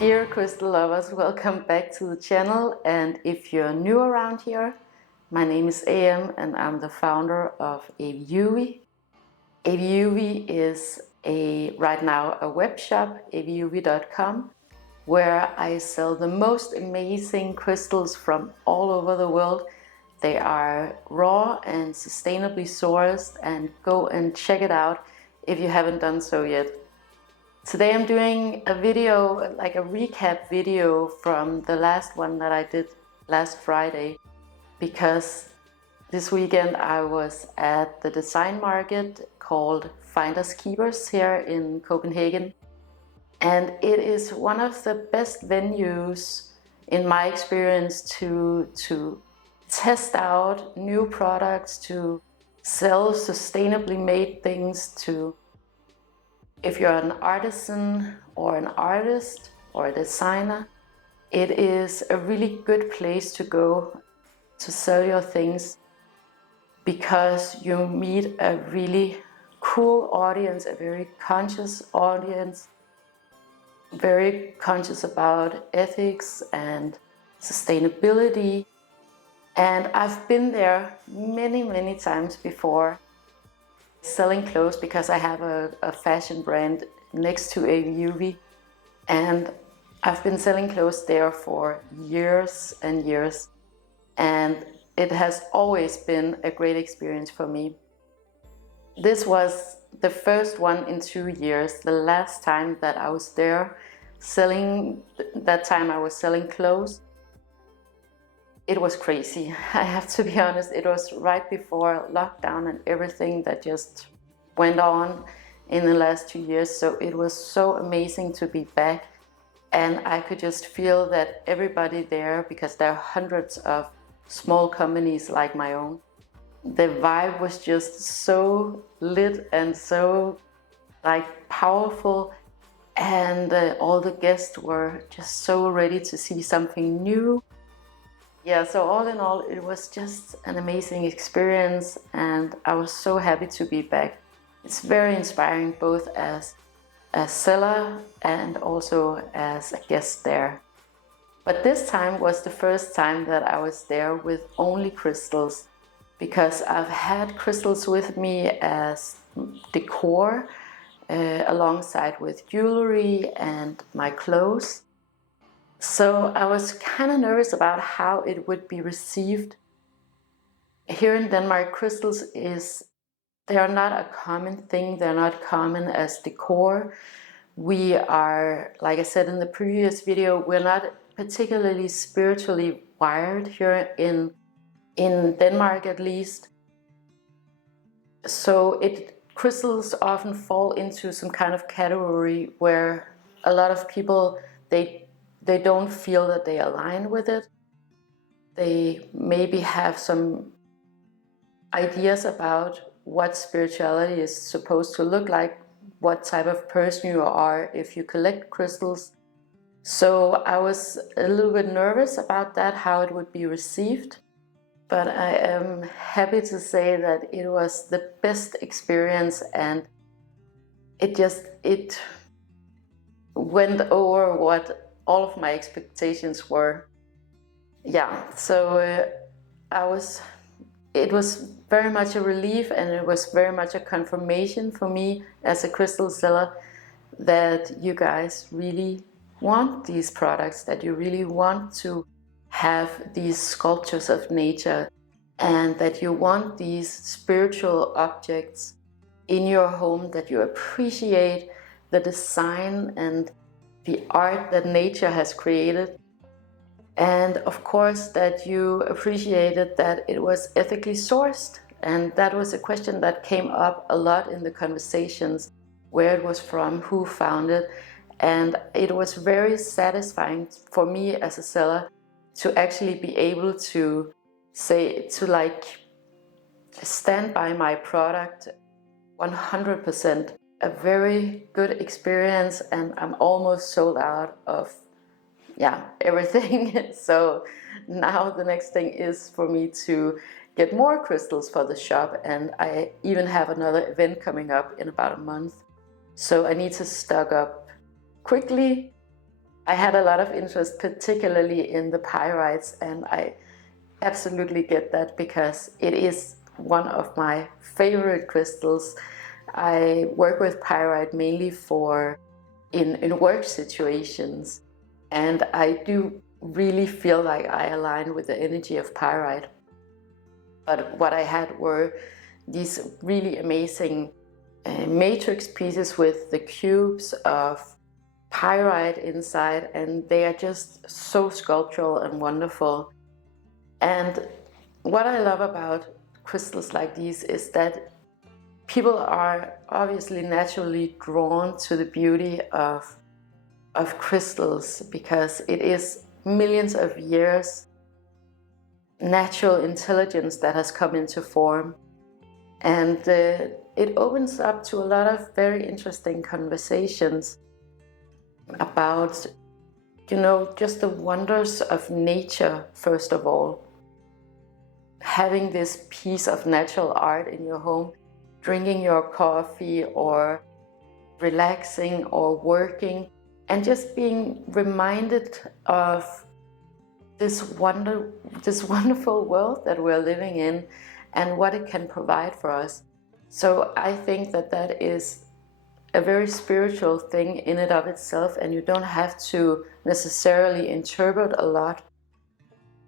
Dear crystal lovers, welcome back to the channel, and if you're new around here, my name is AM and I'm the founder of AVIUVI. AVIUVI is right now a web shop, aviuvi.com, where I sell the most amazing crystals from all over the world. They are raw and sustainably sourced, and go and check it out if you haven't done so yet. Today I'm doing a video, like a recap video from the last one that I did last Friday, because this weekend I was at the design market called Finders Keepers here in Copenhagen, and it is one of the best venues in my experience to test out new products, to sell sustainably made things, to if you're an artisan or an artist or a designer, it is a really good place to go to sell your things, because you meet a really cool audience, a very conscious audience, very conscious about ethics and sustainability. And I've been there many times before, selling clothes, because I have a fashion brand next to AVIUVI, and I've been selling clothes there for years and years, and it has always been a great experience for me. This was the first one in 2 years. The last time that I was there selling, that time I was selling clothes, it was crazy. I have to be honest, it was right before lockdown and everything that just went on in the last 2 years. So it was so amazing to be back, and I could just feel that everybody there, because there are hundreds of small companies like my own, the vibe was just so lit and so powerful, and all the guests were just so ready to see something new. Yeah, so all in all, it was just an amazing experience, and I was so happy to be back. It's very inspiring, both as a seller and also as a guest there. But this time was the first time that I was there with only crystals, because I've had crystals with me as decor, alongside with jewelry and my clothes. So I was kind of nervous about how it would be received. Here in Denmark, crystals they are not a common thing. They're not common as decor. We are, like I said in the previous video, we're not particularly spiritually wired here in Denmark, at least. So crystals often fall into some kind of category where a lot of people, they don't feel that they align with it. They maybe have some ideas about what spirituality is supposed to look like, what type of person you are if you collect crystals. So I was a little bit nervous about that, how it would be received. But I am happy to say that it was the best experience, and it went over what all of my expectations were. Yeah, so it was very much a relief, and it was very much a confirmation for me as a crystal seller that you guys really want these products, that you really want to have these sculptures of nature, and that you want these spiritual objects in your home, that you appreciate the design and the art that nature has created, and of course that you appreciated that it was ethically sourced. And that was a question that came up a lot in the conversations, where it was from, who found it. And it was very satisfying for me as a seller to actually be able to say, to stand by my product 100%. A very good experience, and I'm almost sold out of everything. So now the next thing is for me to get more crystals for the shop, and I even have another event coming up in about a month. So I need to stock up quickly. I had a lot of interest, particularly in the pyrites, and I absolutely get that because it is one of my favorite crystals. I work with pyrite mainly for in work situations, and I do really feel like I align with the energy of pyrite. But what I had were these really amazing matrix pieces with the cubes of pyrite inside, and they are just so sculptural and wonderful. And what I love about crystals like these is that people are obviously naturally drawn to the beauty of crystals because it is millions of years natural intelligence that has come into form. And it opens up to a lot of very interesting conversations about, you know, just the wonders of nature, first of all. Having this piece of natural art in your home, drinking your coffee or relaxing or working, and just being reminded of this wonderful world that we're living in and what it can provide for us. So I think that that is a very spiritual thing in and of itself, and you don't have to necessarily interpret a lot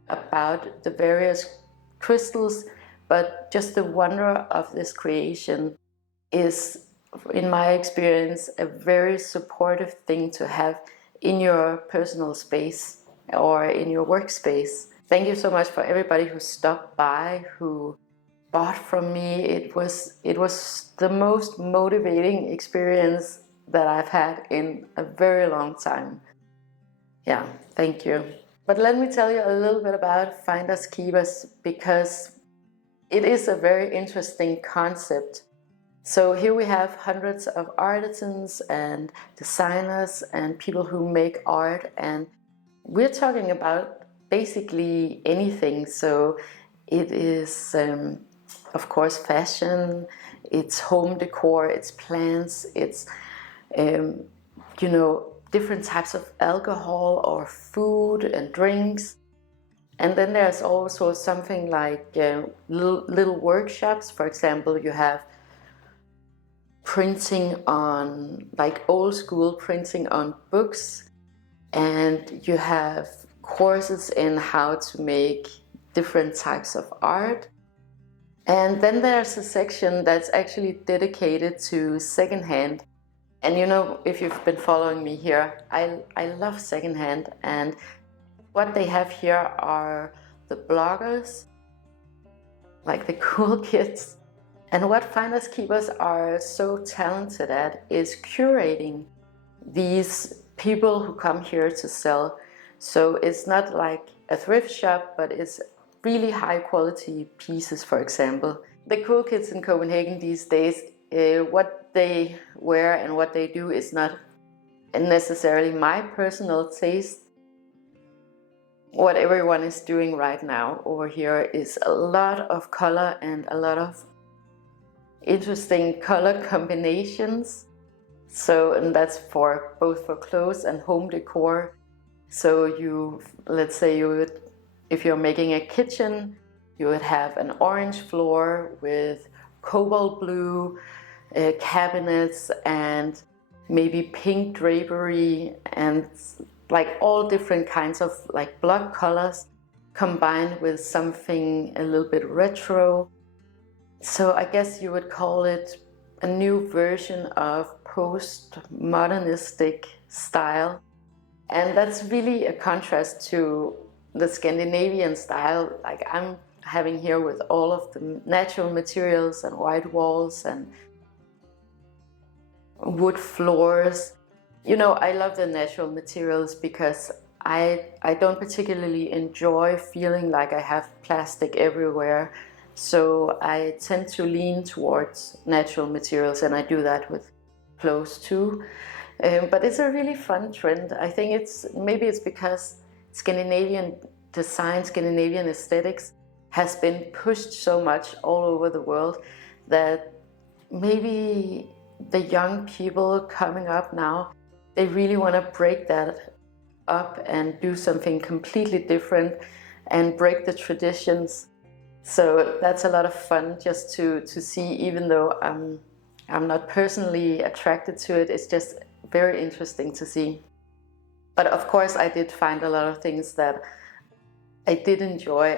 about the various crystals, but just the wonder of this creation is, in my experience, a very supportive thing to have in your personal space or in your workspace. Thank you so much for everybody who stopped by, who bought from me. It was the most motivating experience that I've had in a very long time. Yeah, thank you. But let me tell you a little bit about Finders Keepers, because it is a very interesting concept. So here we have hundreds of artisans and designers and people who make art, and we're talking about basically anything. So it is, of course, fashion, it's home decor, it's plants, it's, you know, different types of alcohol or food and drinks. And then there's also something like little workshops. For example, you have printing on, like old school printing on books, and you have courses in how to make different types of art. And then there's a section that's actually dedicated to secondhand. And you know, if you've been following me here, I love secondhand, and what they have here are the bloggers, like the cool kids. And what Finders Keepers are so talented at is curating these people who come here to sell. So it's not like a thrift shop, but it's really high quality pieces, for example. The cool kids in Copenhagen these days, what they wear and what they do is not necessarily my personal taste. What everyone is doing right now over here is a lot of color and a lot of interesting color combinations. So, and that's for both for clothes and home decor. So you, let's say you would, if you're making a kitchen, you would have an orange floor with cobalt blue cabinets and maybe pink drapery and like all different kinds of like block colors combined with something a little bit retro. So I guess you would call it a new version of post-modernistic style. And that's really a contrast to the Scandinavian style like I'm having here with all of the natural materials and white walls and wood floors. You know, I love the natural materials because I don't particularly enjoy feeling like I have plastic everywhere. So I tend to lean towards natural materials, and I do that with clothes too. But it's a really fun trend. I think maybe it's because Scandinavian design, Scandinavian aesthetics has been pushed so much all over the world that maybe the young people coming up now, they really want to break that up and do something completely different and break the traditions. So that's a lot of fun just to see, even though I'm not personally attracted to it, it's just very interesting to see. But of course I did find a lot of things that I did enjoy.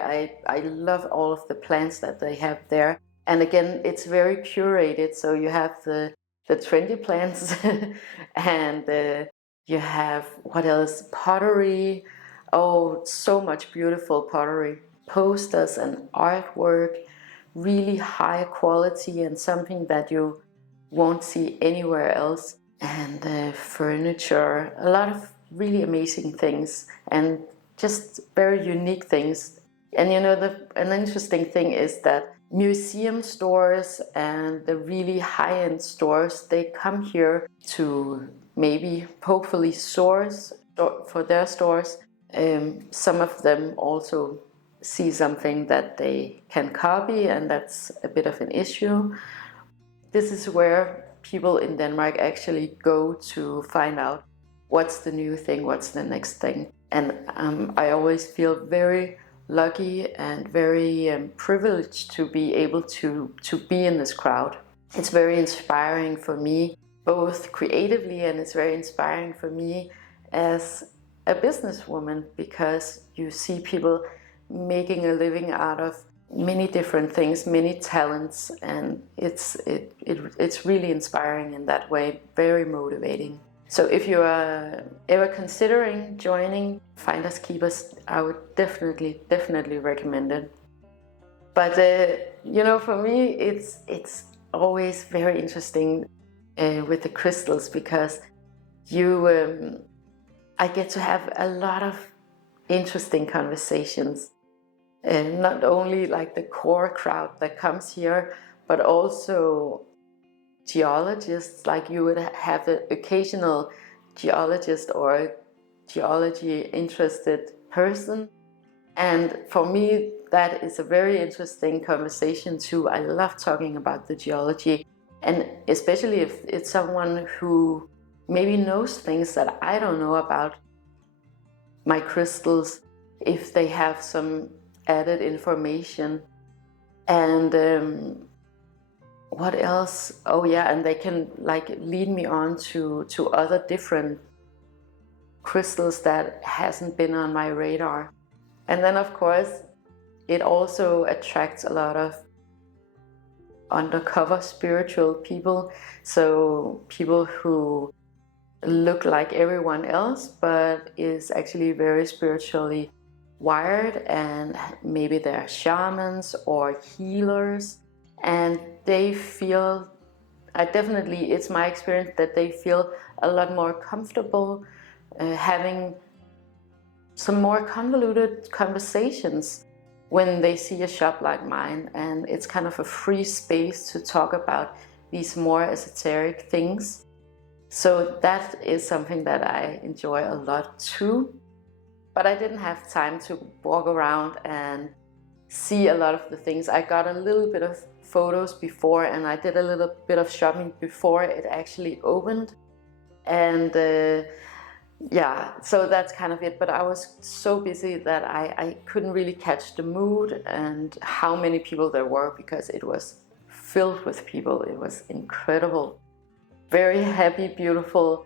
I love all of the plants that they have there. And again, it's very curated. So you have the trendy plants and you have, what else? Pottery. Oh, so much beautiful pottery. Posters and artwork, really high quality and something that you won't see anywhere else. And furniture, a lot of really amazing things and just very unique things. And you know, an interesting thing is that museum stores and the really high-end stores, they come here to maybe hopefully source for their stores. Some of them also see something that they can copy, and that's a bit of an issue. This is where people in Denmark actually go to find out what's the new thing, what's the next thing. And I always feel very lucky and very privileged to be able to be in this crowd. It's very inspiring for me, both creatively, and it's very inspiring for me as a businesswoman, because you see people making a living out of many different things, many talents, and it's really inspiring in that way, very motivating. So if you are ever considering joining Finders Keepers, I would definitely recommend it. But you know, for me, it's always very interesting with the crystals, because I get to have a lot of interesting conversations. And not only like the core crowd that comes here, but also geologists. Like you would have an occasional geologist or a geology interested person. And for me, that is a very interesting conversation too. I love talking about the geology, and especially if it's someone who maybe knows things that I don't know about my crystals, if they have some added information. And what else? Oh yeah, and they can like lead me on to other different crystals that hasn't been on my radar. And then of course it also attracts a lot of undercover spiritual people, so people who look like everyone else but is actually very spiritually wired, and maybe they're shamans or healers, and they feel, it's my experience that they feel a lot more comfortable having some more convoluted conversations when they see a shop like mine, and it's kind of a free space to talk about these more esoteric things. So that is something that I enjoy a lot too. But I didn't have time to walk around and see a lot of the things. I got a little bit of photos before, and I did a little bit of shopping before it actually opened. And yeah, so that's kind of it. But I was so busy that I couldn't really catch the mood and how many people there were, because it was filled with people. It was incredible. Very happy, beautiful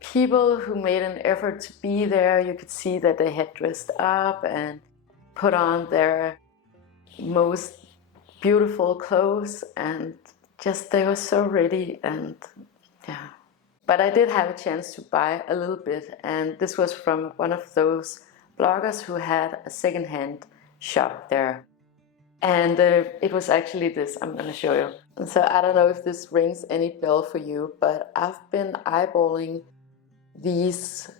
people who made an effort to be there. You could see that they had dressed up and put on their most beautiful clothes, and just they were so ready. And yeah, but I did have a chance to buy a little bit, and this was from one of those bloggers who had a secondhand shop there. And it was actually this, I'm going to show you. And so I don't know if this rings any bell for you, but I've been eyeballing these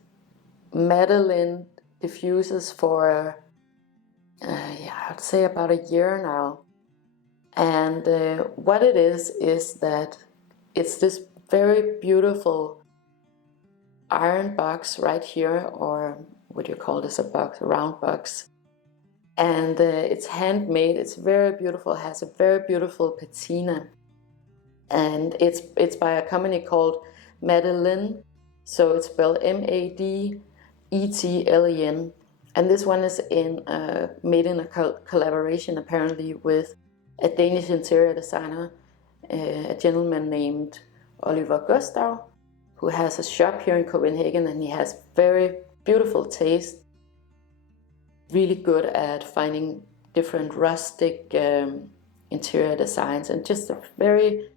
Madeleine diffusers for, yeah, I would say about a year now. And what it is that it's this very beautiful iron box right here, or what do you call this, a box, a round box. And it's handmade, it's very beautiful, it has a very beautiful patina. And it's by a company called Madeleine, so it's spelled M-A-D-E-L-I-N-E. ETLEN. And this one is made in a collaboration apparently with a Danish interior designer, a gentleman named Oliver Gustav, who has a shop here in Copenhagen, and he has very beautiful taste, really good at finding different rustic interior designs, and just a very,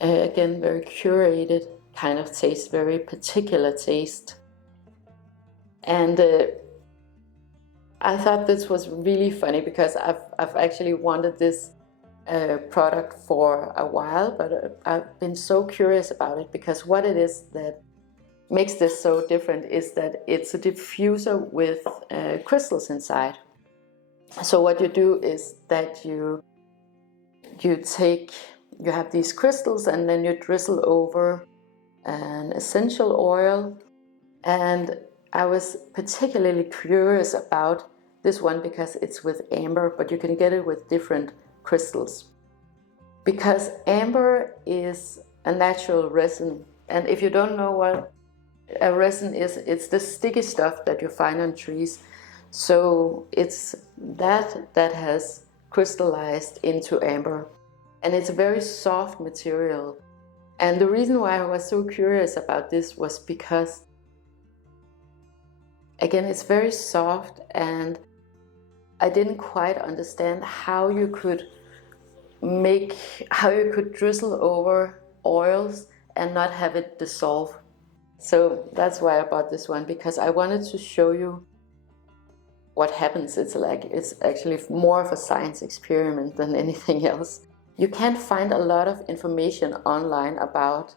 again, very curated kind of taste, very particular taste. And I thought this was really funny because I've actually wanted this product for a while, but I've been so curious about it because what it is that makes this so different is that it's a diffuser with crystals inside. So what you do is that you have these crystals, and then you drizzle over an essential oil. And I was particularly curious about this one because it's with amber, but you can get it with different crystals. Because amber is a natural resin, and if you don't know what a resin is, it's the sticky stuff that you find on trees. So it's that has crystallized into amber, and it's a very soft material. And the reason why I was so curious about this was because, again, it's very soft, and I didn't quite understand how you could drizzle over oils and not have it dissolve. So that's why I bought this one, because I wanted to show you what happens. It's actually more of a science experiment than anything else. You can't find a lot of information online about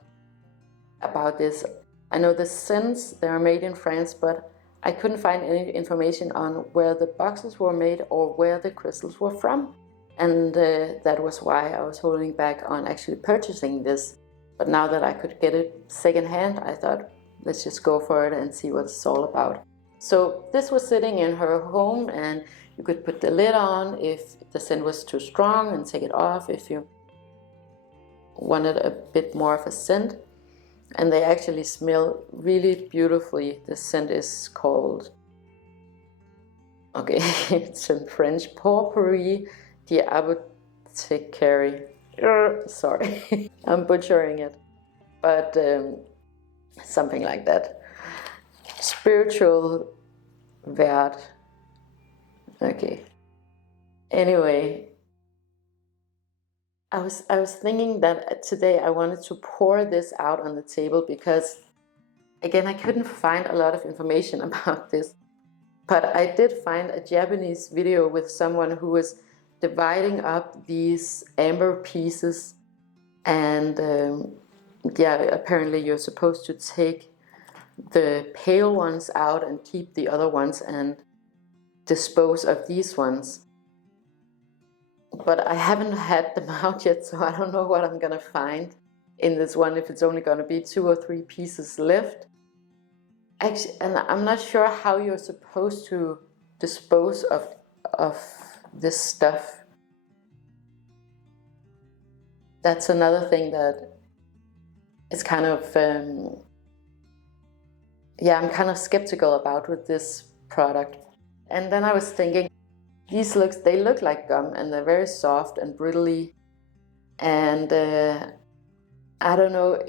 this. I know the scents, they are made in France, but I couldn't find any information on where the boxes were made or where the crystals were from. And that was why I was holding back on actually purchasing this. But now that I could get it secondhand, I thought, let's just go for it and see what it's all about. So this was sitting in her home, and you could put the lid on if the scent was too strong and take it off if you wanted a bit more of a scent. And they actually smell really beautifully. The scent is called, okay, it's in French, Pourpre d'Apothecary. Sorry, I'm butchering it, but something like that. Spiritual Vert. Okay. Anyway, I was thinking that today I wanted to pour this out on the table because, again, I couldn't find a lot of information about this, but I did find a Japanese video with someone who was dividing up these amber pieces, and yeah, apparently you're supposed to take the pale ones out and keep the other ones and dispose of these ones. But I haven't had them out yet, so I don't know what I'm gonna find in this one, if it's only gonna be 2 or 3 pieces left. Actually, and I'm not sure how you're supposed to dispose of this stuff. That's another thing that is kind of, yeah, I'm kind of skeptical about with this product. And then I was thinking, they look like gum, and they're very soft and brittly, and I don't know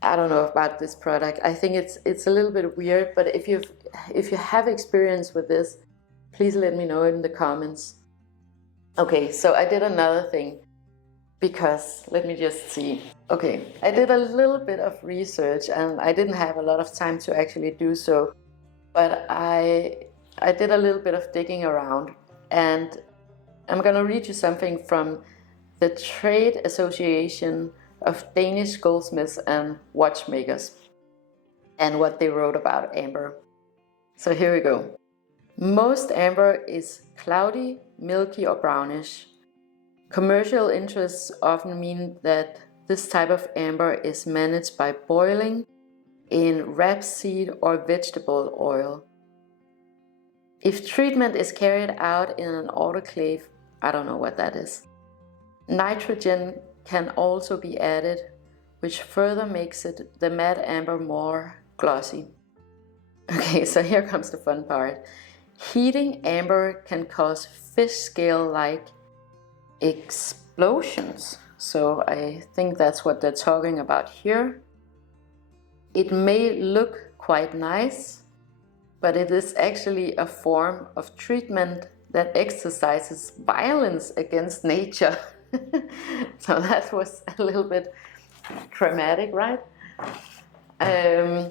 about this product. I think it's a little bit weird, but if you have experience with this, please let me know in the comments. Okay, so I did another thing, because let me just see. Okay, I did a little bit of research, and I didn't have a lot of time to actually do so, but I did a little bit of digging around, and I'm gonna read you something from the Trade Association of Danish Goldsmiths and Watchmakers, and what they wrote about amber. So here we go. Most amber is cloudy, milky, or brownish. Commercial interests often mean that this type of amber is managed by boiling in rapeseed or vegetable oil. If treatment is carried out in an autoclave, I don't know what that is, nitrogen can also be added, which further makes the matte amber more glossy. Okay, so here comes the fun part. Heating amber can cause fish scale-like explosions. So I think that's what they're talking about here. It may look quite nice, but it is actually a form of treatment that exercises violence against nature. So that was a little bit dramatic, right? I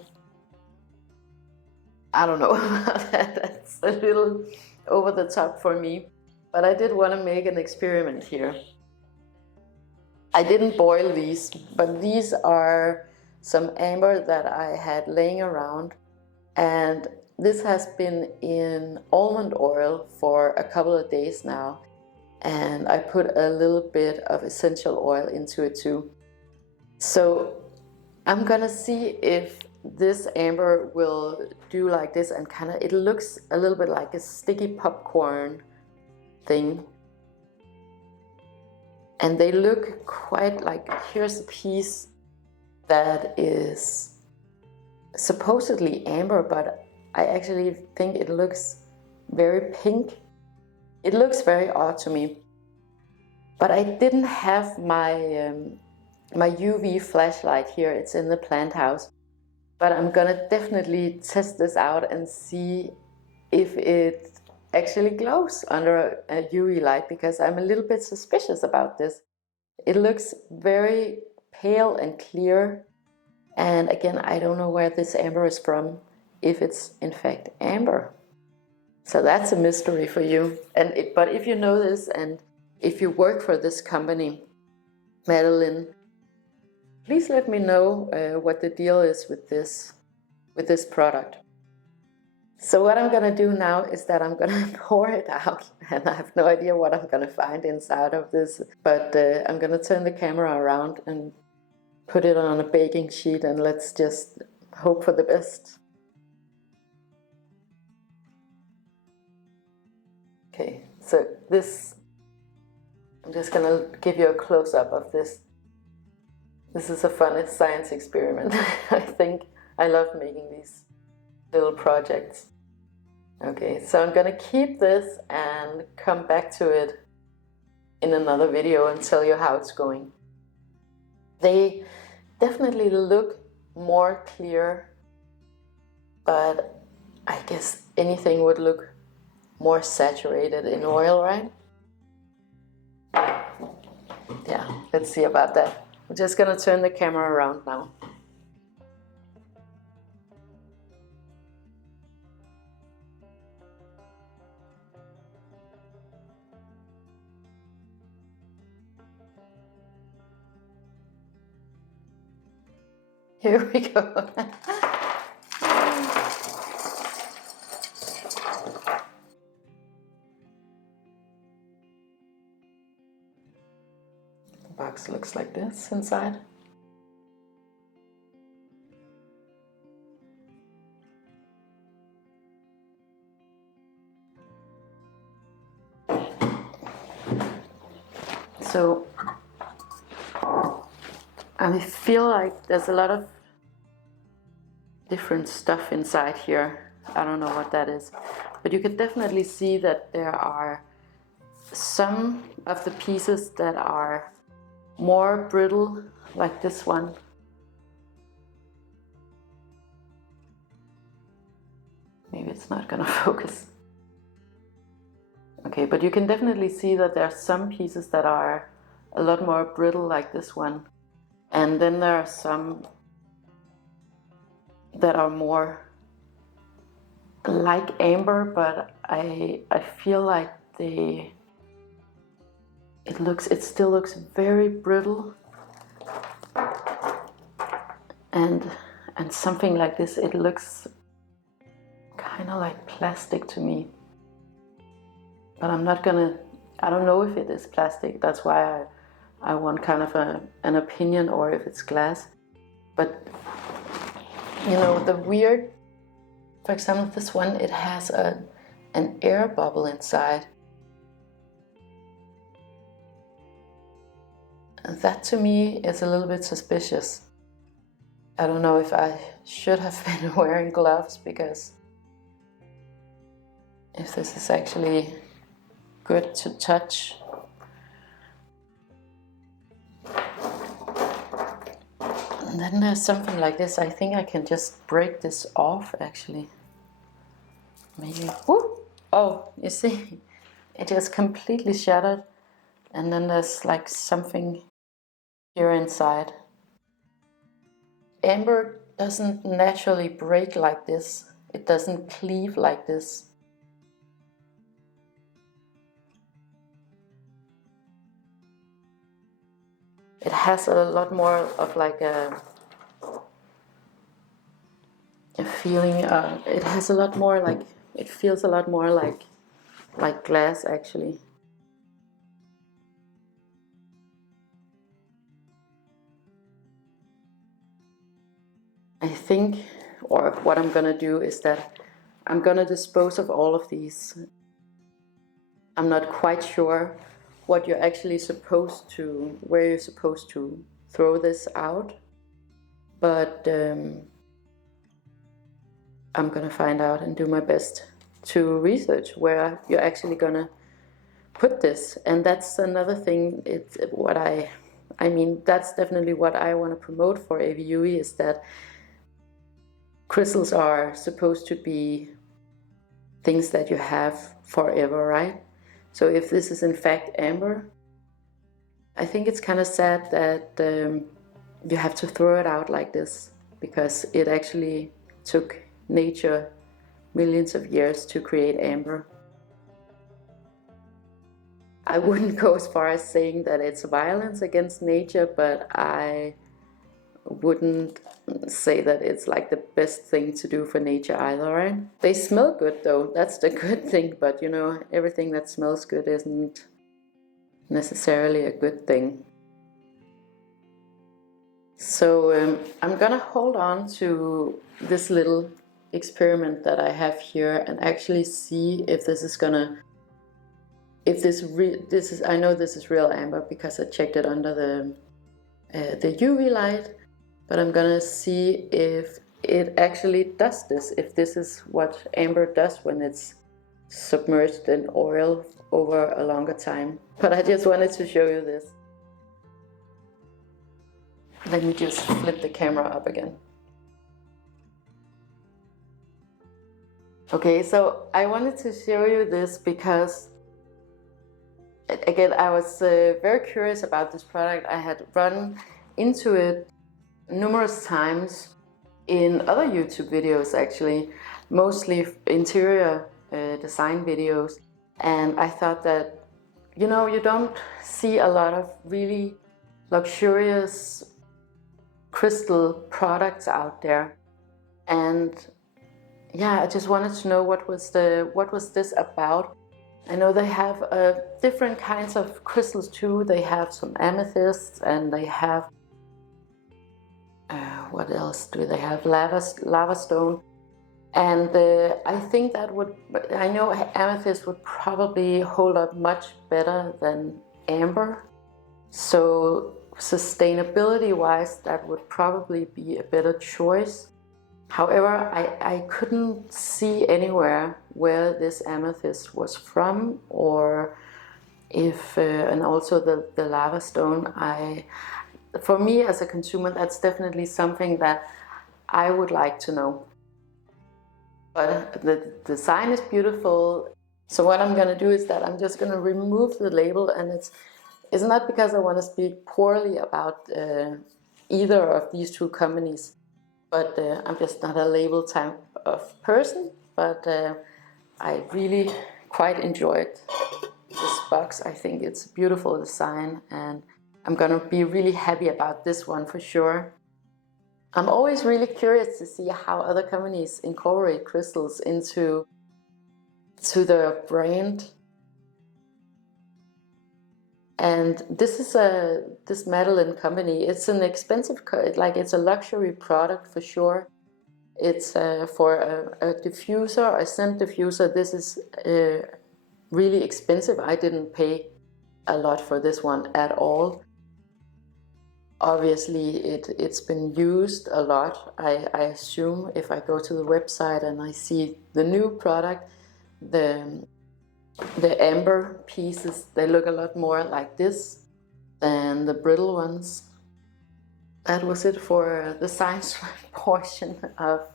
don't know about that. That's a little over the top for me, but I did want to make an experiment here. I didn't boil these, but these are some amber that I had laying around, and this has been in almond oil for a couple of days now, and I put a little bit of essential oil into it too. So I'm gonna see if this amber will do like this, and kind of, it looks a little bit like a sticky popcorn thing. And they look quite like, here's a piece that is supposedly amber, but I actually think it looks very pink. It looks very odd to me. But I didn't have my my UV flashlight here. It's in the plant house. But I'm gonna definitely test this out and see if it actually glows under a UV light, because I'm a little bit suspicious about this. It looks very pale and clear, and again, I don't know where this amber is from, if it's in fact amber. So that's a mystery for you. But if you know this, and if you work for this company, Madeline, please let me know what the deal is with this product. So what I'm gonna do now is that I'm gonna pour it out, and I have no idea what I'm gonna find inside of this, but I'm gonna turn the camera around and put it on a baking sheet, and let's just hope for the best. Okay, so this, I'm just gonna give you a close-up of this. This is a fun science experiment. I think I love making these little projects. Okay, so I'm gonna keep this and come back to it in another video and tell you how it's going. They definitely look more clear, but I guess anything would look more saturated in oil, right? Yeah, let's see about that. I'm just gonna turn the camera around now. Here we go. The box looks like this inside. So I feel like there's a lot of different stuff inside here. I don't know what that is, but you can definitely see that there are some of the pieces that are more brittle, like this one. Maybe it's not gonna focus. Okay, but you can definitely see that there are some pieces that are a lot more brittle, like this one. And then there are some that are more like amber, but I feel like it still looks very brittle. And something like this, it looks kind of like plastic to me. But I don't know if it is plastic. That's why I want kind of an opinion, or if it's glass. But you know, for example, this one, it has an air bubble inside. And that to me is a little bit suspicious. I don't know if I should have been wearing gloves, because if this is actually good to touch. And then there's something like this. I think I can just break this off actually. Maybe. Woo! Oh, you see, it just completely shattered. And then there's like something here inside. Amber doesn't naturally break like this. It doesn't cleave like this. It has a lot more of like a feeling. It has a lot more like, it feels a lot more like glass actually. I think, or what I'm gonna do is that I'm gonna dispose of all of these. I'm not quite sure what you're actually supposed to, where you're supposed to throw this out, but I'm gonna find out and do my best to research where you're actually gonna put this. And that's another thing. It's what I mean, that's definitely what I want to promote for AVIUVI, is that crystals are supposed to be things that you have forever, right? So if this is in fact amber, I think it's kind of sad that you have to throw it out like this, because it actually took nature millions of years to create amber. I wouldn't go as far as saying that it's violence against nature, but I wouldn't say that it's like the best thing to do for nature either, right? They smell good though, that's the good thing, but you know, everything that smells good isn't necessarily a good thing. So I'm gonna hold on to this little experiment that I have here and actually see if this is gonna, if this is, I know this is real amber because I checked it under the UV light, but I'm gonna see if it actually does this, if this is what amber does when it's submerged in oil over a longer time. But I just wanted to show you this. Let me just flip the camera up again. Okay, so I wanted to show you this because, again, I was very curious about this product. I had run into it numerous times in other YouTube videos actually, mostly interior design videos, and I thought that, you know, you don't see a lot of really luxurious crystal products out there, and yeah, I just wanted to know what was this about. I know they have different kinds of crystals too. They have some amethysts, and they have what else do they have? Lava stone. And I think that would, I know amethyst would probably hold up much better than amber. So sustainability wise, that would probably be a better choice. However, I couldn't see anywhere where this amethyst was from, or if, and also the lava stone. For me as a consumer, that's definitely something that I would like to know. But the design is beautiful. So what I'm going to do is that I'm just going to remove the label, and it's not because I want to speak poorly about either of these two companies, but I'm just not a label type of person. But I really quite enjoyed this box. I think it's a beautiful design, and I'm gonna be really happy about this one for sure. I'm always really curious to see how other companies incorporate crystals into their brand. And this is this Madeline company. It's an expensive, like it's a luxury product for sure. It's for a diffuser, a scent diffuser. This is really expensive. I didn't pay a lot for this one at all. Obviously it's been used a lot. I assume if I go to the website and I see the new product, the amber pieces, they look a lot more like this than the brittle ones. That was it for the science portion of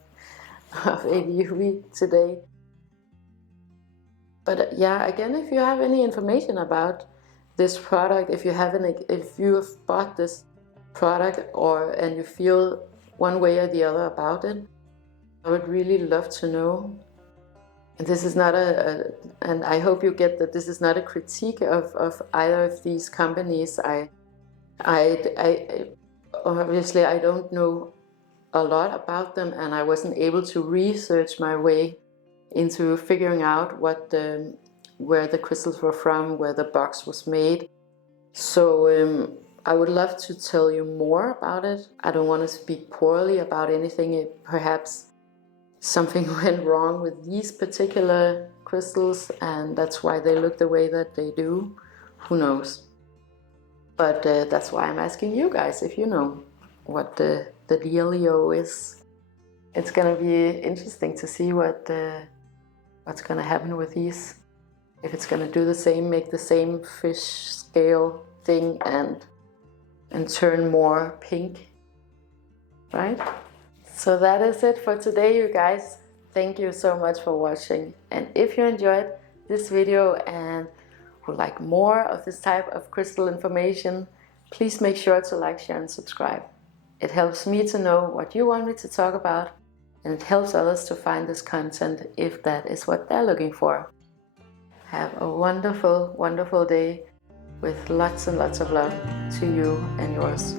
AVIUVI today. But yeah, again, if you have any information about this product, if you have bought this product and you feel one way or the other about it, I would really love to know. And this is not and I hope you get that this is not a critique of either of these companies. I obviously I don't know a lot about them, and I wasn't able to research my way into figuring out where the crystals were from, where the box was made. So I would love to tell you more about it. I don't want to speak poorly about anything. Perhaps something went wrong with these particular crystals and that's why they look the way that they do. Who knows? But that's why I'm asking you guys if you know what the dealio is. It's gonna be interesting to see what's gonna happen with these. If it's gonna do the same, make the same fish scale thing and turn more pink, right? So that is it for today, you guys. Thank you so much for watching. And if you enjoyed this video and would like more of this type of crystal information, please make sure to like, share, and subscribe. It helps me to know what you want me to talk about, and it helps others to find this content if that is what they're looking for. Have a wonderful, wonderful day with lots and lots of love to you and yours.